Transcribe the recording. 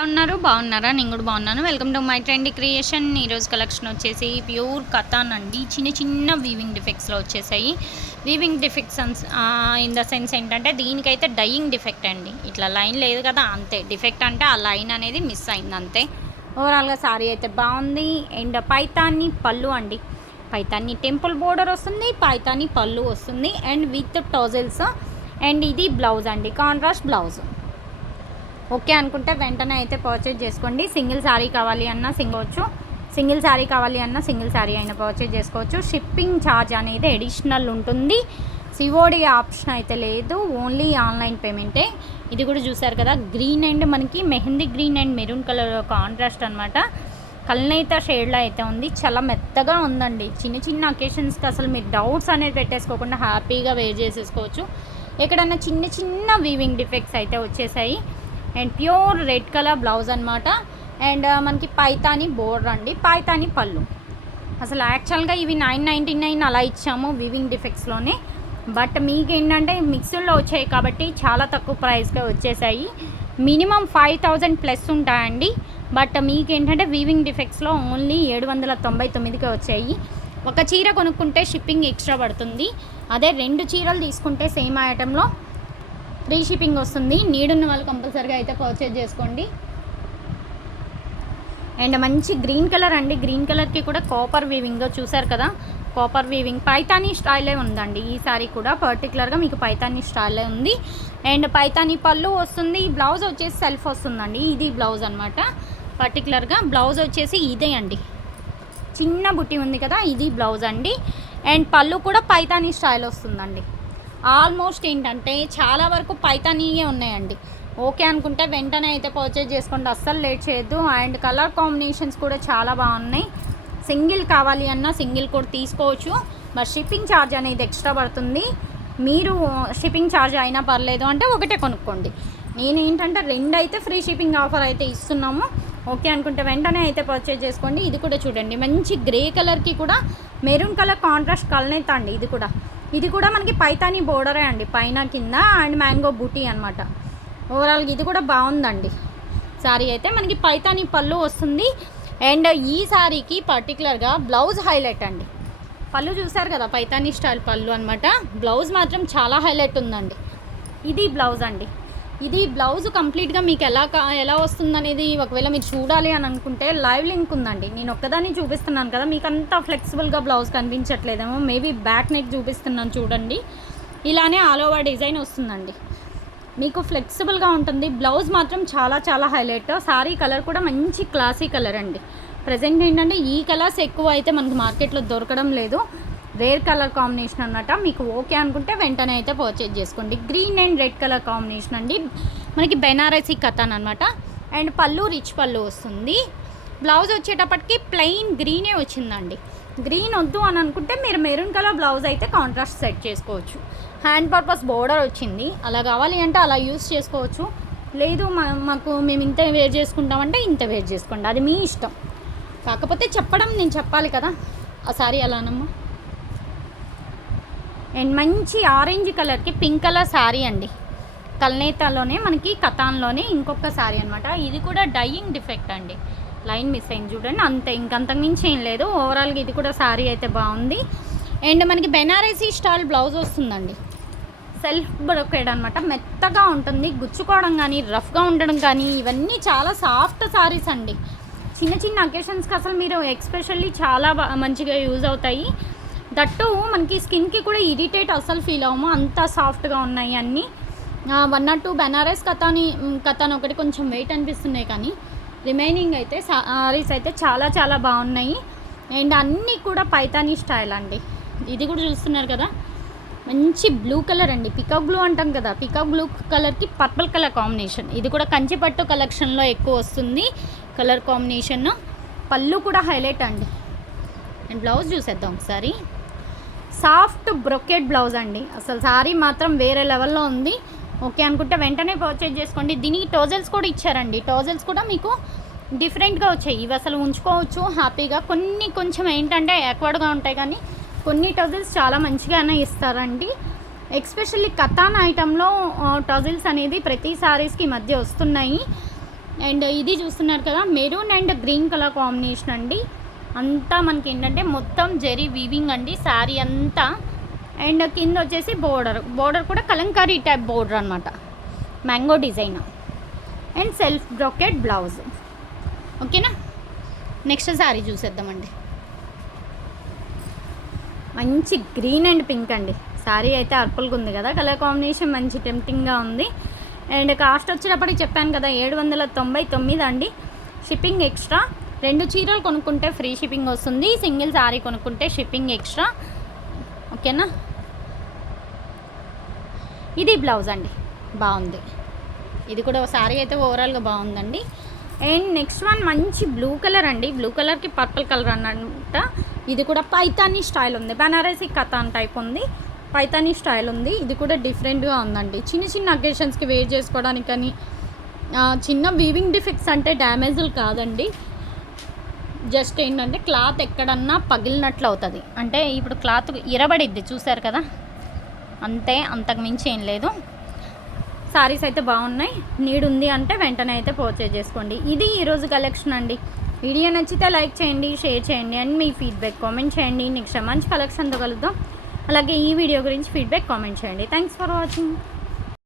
ఎలా ఉన్నారు? బాగున్నారా? నేను కూడా బాగున్నాను. Welcome to my trendy creation. ఈరోజు కలెక్షన్ వచ్చేసి ప్యూర్ కథాన్ అండి. చిన్న చిన్న వీవింగ్ డిఫెక్ట్స్లో వచ్చేసాయి. Weaving defects in the sense ఏంటంటే దీనికైతే డయింగ్ డిఫెక్ట్ అండి. ఇట్లా లైన్ లేదు కదా, అంతే. డిఫెక్ట్ అంటే ఆ లైన్ అనేది మిస్ అయింది అంతే. ఓవరాల్గా సారీ అయితే బాగుంది. అండ్ పైతాని పళ్ళు అండి. పైతాని టెంపుల్ బోర్డర్ వస్తుంది, పైతాని పళ్ళు వస్తుంది అండ్ విత్ టోజల్స్. అండ్ ఇది బ్లౌజ్ అండి, కాంట్రాస్ట్ బ్లౌజ్. ఓకే అనుకుంటే వెంటనే అయితే పర్చేజ్ చేసుకోండి. సింగిల్ శారీ కావాలి అన్నా సింగిల్ శారీ కావాలి అన్నా సింగిల్ శారీ అయినా పర్చేజ్ చేసుకోవచ్చు. షిప్పింగ్ ఛార్జ్ అనేది అడిషనల్ ఉంటుంది. సిఓడి ఆప్షన్ అయితే లేదు, ఓన్లీ ఆన్లైన్ పేమెంటే. ఇది కూడా చూసారు కదా, గ్రీన్ అండ్ మనకి mehndi green and maroon colour contrast అనమాట. కల్నేత షేడ్లో అయితే ఉంది, చాలా మెత్తగా ఉందండి. చిన్న చిన్న అకేషన్స్కి అసలు మీరు డౌట్స్ అనేది పెట్టేసుకోకుండా హ్యాపీగా వేర్ చేసేసుకోవచ్చు. ఎక్కడన్నా చిన్న చిన్న వీవింగ్ డిఫెక్ట్స్ అయితే వచ్చేసాయి. And pure red colour blouse అనమాట. అండ్ మనకి పైతాని బోర్డర్ అండి, పైతాని పళ్ళు. అసలు యాక్చువల్గా ఇవి 999 అలా ఇచ్చాము వీవింగ్ డిఫెక్ట్స్లోనే. బట్ మీకు ఏంటంటే మిక్స్డ్లో వచ్చాయి కాబట్టి చాలా తక్కువ ప్రైస్గా వచ్చేసాయి. మినిమం 5000 ప్లస్ ఉంటాయండి. బట్ మీకు ఏంటంటే వీవింగ్ డిఫెక్ట్స్లో ఓన్లీ 799కే వచ్చాయి. ఒక చీర కొనుక్కుంటే షిప్పింగ్ ఎక్స్ట్రా పడుతుంది. అదే 2 చీరలు తీసుకుంటే సేమ్ ఐటెంలో ఫ్రీ షిప్పింగ్ వస్తుంది. నీడున్న వాళ్ళు కంపల్సరీగా అయితే పర్చేజ్ చేసుకోండి. అండ్ మంచి గ్రీన్ కలర్ అండి. గ్రీన్ కలర్కి కూడా కాపర్ వీవింగ్ చూసారు కదా, కాపర్ వీవింగ్ పైతానీ స్టైలే ఉందండి. ఈ సారీ కూడా పర్టికులర్గా మీకు పైతానీ స్టైలే ఉంది. అండ్ పైతానీ పళ్ళు వస్తుంది. బ్లౌజ్ వచ్చేసి సెల్ఫ్ వస్తుందండి. ఇది బ్లౌజ్ అనమాట. పర్టికులర్గా బ్లౌజ్ వచ్చేసి ఇదే అండి, చిన్న బుట్టి ఉంది కదా, ఇది బ్లౌజ్ అండి. అండ్ పళ్ళు కూడా పైతానీ స్టైల్ వస్తుందండి. ఆల్మోస్ట్ ఏంటంటే చాలా వరకు పైతానీయే ఉన్నాయండి. ఓకే అనుకుంటే వెంటనే అయితే పర్చేజ్ చేసుకోండి, అస్సలు లేట్ చేయొద్దు. అండ్ కలర్ కాంబినేషన్స్ కూడా చాలా బాగున్నాయి. సింగిల్ కావాలి అన్నా సింగిల్ కూడా తీసుకోవచ్చు. బట్ షిప్పింగ్ ఛార్జ్ అనేది ఎక్స్ట్రా పడుతుంది. మీరు షిప్పింగ్ ఛార్జ్ అయినా పర్లేదు అంటే ఒకటే కొనుక్కోండి. నేను ఏంటంటే 2 అయితే ఫ్రీ షిప్పింగ్ ఆఫర్ అయితే ఇస్తున్నాము. ఓకే అనుకుంటే వెంటనే అయితే పర్చేజ్ చేసుకోండి. ఇది కూడా చూడండి, మంచి గ్రే కలర్కి కూడా మెరూన్ కలర్ కాంట్రాస్ట్ కలనేత అండి. ఇది కూడా మనకి పైతానీ బోర్డరే అండి, పైన కింద అండ్ మ్యాంగో బూటీ అనమాట. ఓవరాల్గా ఇది కూడా బాగుందండి. శారీ అయితే మనకి పైతానీ పళ్ళు వస్తుంది. అండ్ ఈ శారీకి పర్టికులర్గా బ్లౌజ్ హైలైట్ అండి. పళ్ళు చూసారు కదా, పైతానీ స్టైల్ పళ్ళు అనమాట. బ్లౌజ్ మాత్రం చాలా హైలైట్ ఉందండి. ఇది బ్లౌజ్ అండి. ఇది బ్లౌజ్ కంప్లీట్గా మీకు ఎలా వస్తుందనేది ఒకవేళ మీరు చూడాలి అని అనుకుంటే లైవ్ లింక్ ఉందండి. నేను ఒక్కదాన్ని చూపిస్తున్నాను కదా, మీకు అంత ఫ్లెక్సిబుల్గా బ్లౌజ్ కనిపించట్లేదేమో. మేబీ బ్యాక్ నెక్ చూపిస్తున్నాను చూడండి. ఇలానే ఆల్ ఓవర్ డిజైన్ వస్తుందండి, మీకు ఫ్లెక్సిబుల్గా ఉంటుంది. బ్లౌజ్ మాత్రం చాలా చాలా హైలైట్. సారీ కలర్ కూడా మంచి క్లాసీ కలర్ అండి. ప్రజెంట్ ఏంటంటే ఈ కలర్స్ ఎక్కువ అయితే మనకు మార్కెట్లో దొరకడం లేదు. రేర్ కలర్ కాంబినేషన్ అనమాట. మీకు ఓకే అనుకుంటే వెంటనే అయితే పర్చేజ్ చేసుకోండి. Green and red colour combination అండి. మనకి బెనారసీ కథాన్ అనమాట. అండ్ పళ్ళు రిచ్ పళ్ళు వస్తుంది. బ్లౌజ్ వచ్చేటప్పటికి ప్లెయిన్ గ్రీనే వచ్చిందండి. గ్రీన్ వద్దు అని అనుకుంటే మీరు మెరూన్ కలర్ బ్లౌజ్ అయితే కాంట్రాస్ట్ సెట్ చేసుకోవచ్చు. హ్యాండ్ పర్పస్ బోర్డర్ వచ్చింది, అలా కావాలి అంటే అలా యూస్ చేసుకోవచ్చు. లేదు మేము ఇంత వేర్ చేసుకుంటామంటే ఇంత వేర్ చేసుకోండి, అది మీ ఇష్టం. కాకపోతే నేను చెప్పాలి కదా, ఆ సారీ అలానమ్మా. అండ్ మంచి ఆరెంజ్ కలర్కి పింక్ కలర్ శారీ అండి. కల్నేతలోనే మనకి కథాన్లోనే ఇంకొక శారీ అనమాట. ఇది కూడా డయింగ్ డిఫెక్ట్ అండి, లైన్ మిస్ అయింది చూడండి, అంతే. ఇంకంతకు మించి ఏం లేదు. ఓవరాల్గా ఇది కూడా శారీ అయితే బాగుంది. అండ్ మనకి బెనారసీ స్టైల్ బ్లౌజ్ వస్తుందండి. సెల్ఫ్ బ్రోకెడ్ అనమాట. మెత్తగా ఉంటుంది, గుచ్చుకోవడం కానీ రఫ్గా ఉండడం కానీ ఇవన్నీ చాలా సాఫ్ట్ శారీస్ అండి. చిన్న చిన్న అకేషన్స్కి అసలు మీరు ఎక్స్పెషల్లీ చాలా మంచిగా యూజ్ అవుతాయి. దట్టు మనకి స్కిన్కి కూడా ఇరిటేట్ అస్సలు ఫీల్ అవ్వము, అంత సాఫ్ట్గా ఉన్నాయి అన్నీ. 1 or 2 బెనారస్ కథాన్ ఒకటి కొంచెం వెయిట్ అనిపిస్తున్నాయి, కానీ రిమైనింగ్ అయితే సారీస్ అయితే చాలా చాలా బాగున్నాయి. అండ్ అన్నీ కూడా పైతానీ స్టైల్ అండి. ఇది కూడా చూస్తున్నారు కదా, మంచి బ్లూ కలర్ అండి. పికాక్ బ్లూ అంటాం కదా, పికాక్ బ్లూ కలర్కి పర్పుల్ కలర్ కాంబినేషన్. ఇది కూడా కంచిపట్టు కలెక్షన్లో ఎక్కువ వస్తుంది కలర్ కాంబినేషన్. పళ్ళు కూడా హైలైట్ అండి. అండ్ బ్లౌజ్ చూసేద్దాం ఒకసారి. సాఫ్ట్ బ్రొకెట్ బ్లౌజ్ అండి. అసలు సారీ మాత్రం వేరే లెవెల్లో ఉంది. ఓకే అనుకుంటే వెంటనే పర్చేజ్ చేసుకోండి. దీనికి టోజల్స్ కూడా ఇచ్చారండి. టోజల్స్ కూడా మీకు డిఫరెంట్గా వచ్చాయి. ఇవి అసలు ఉంచుకోవచ్చు హ్యాపీగా. కొన్ని కొంచెం ఏంటంటే యాక్వర్డ్గా ఉంటాయి, కానీ కొన్ని టోజల్స్ చాలా మంచిగానే ఇస్తారండి. ఎక్స్పెషల్లీ కథాన్ ఐటెంలో టజిల్స్ అనేది ప్రతి సారీస్కి మధ్య వస్తున్నాయి. అండ్ ఇది చూస్తున్నారు కదా, maroon and green colour combination అండి. అంతా మనకి ఏంటంటే మొత్తం జెరీ వీవింగ్ అండి శారీ అంతా. అండ్ కింద వచ్చేసి బోర్డర్ కూడా కలంకారీ టైప్ బోర్డర్ అనమాట, mango design. And self brocade blouse. ఓకేనా, నెక్స్ట్ శారీ చూసేద్దామండి. మంచి గ్రీన్ అండ్ పింక్ అండి. శారీ అయితే అర్పుల్గా ఉంది కదా, కలర్ కాంబినేషన్ మంచి టెంప్టింగ్గా ఉంది. అండ్ కాస్ట్ వచ్చేటప్పటికి చెప్పాను కదా 799 అండి. Shipping extra. 2 చీరలు కొనుక్కుంటే ఫ్రీ షిప్పింగ్ వస్తుంది, సింగిల్ శారీ కొనుక్కుంటే షిప్పింగ్ ఎక్స్ట్రా. ఓకేనా, ఇది బ్లౌజ్ అండి, బాగుంది. ఇది కూడా శారీ అయితే ఓవరాల్గా బాగుందండి. అండ్ నెక్స్ట్ వన్ మంచి బ్లూ కలర్ అండి, బ్లూ కలర్కి పర్పుల్ కలర్ అన్నమాట. ఇది కూడా పైతానీ స్టైల్ ఉంది, బనారసి కథాన్ టైప్ ఉంది, పైతానీ స్టైల్ ఉంది. ఇది కూడా డిఫరెంట్గా ఉందండి, చిన్న చిన్న అకేషన్స్కి వేర్ చేసుకోవడానికి. కానీ చిన్న వీవింగ్ డిఫెక్ట్స్ అంటే డ్యామేజ్లు కాదండి, జస్ట్ ఏంటంటే క్లాత్ ఎక్కడన్నా పగిలినట్లు అవుతుంది. అంటే ఇప్పుడు క్లాత్ ఇరబడిద్ది చూసారు కదా, అంతే, అంతకు మించి ఏం లేదు. సారీస్ అయితే బాగున్నాయి, నీడ్ ఉంది అంటే వెంటనే అయితే పర్చేజ్ చేసుకోండి. ఇది ఈరోజు కలెక్షన్ అండి. వీడియో నచ్చితే లైక్ చేయండి, షేర్ చేయండి అండ్ మీ ఫీడ్బ్యాక్ కామెంట్ చేయండి. నెక్స్ట్ మంచి కలెక్షన్తో కలుద్దాం. అలాగే ఈ వీడియో గురించి ఫీడ్బ్యాక్ కామెంట్ చేయండి. Thanks for watching.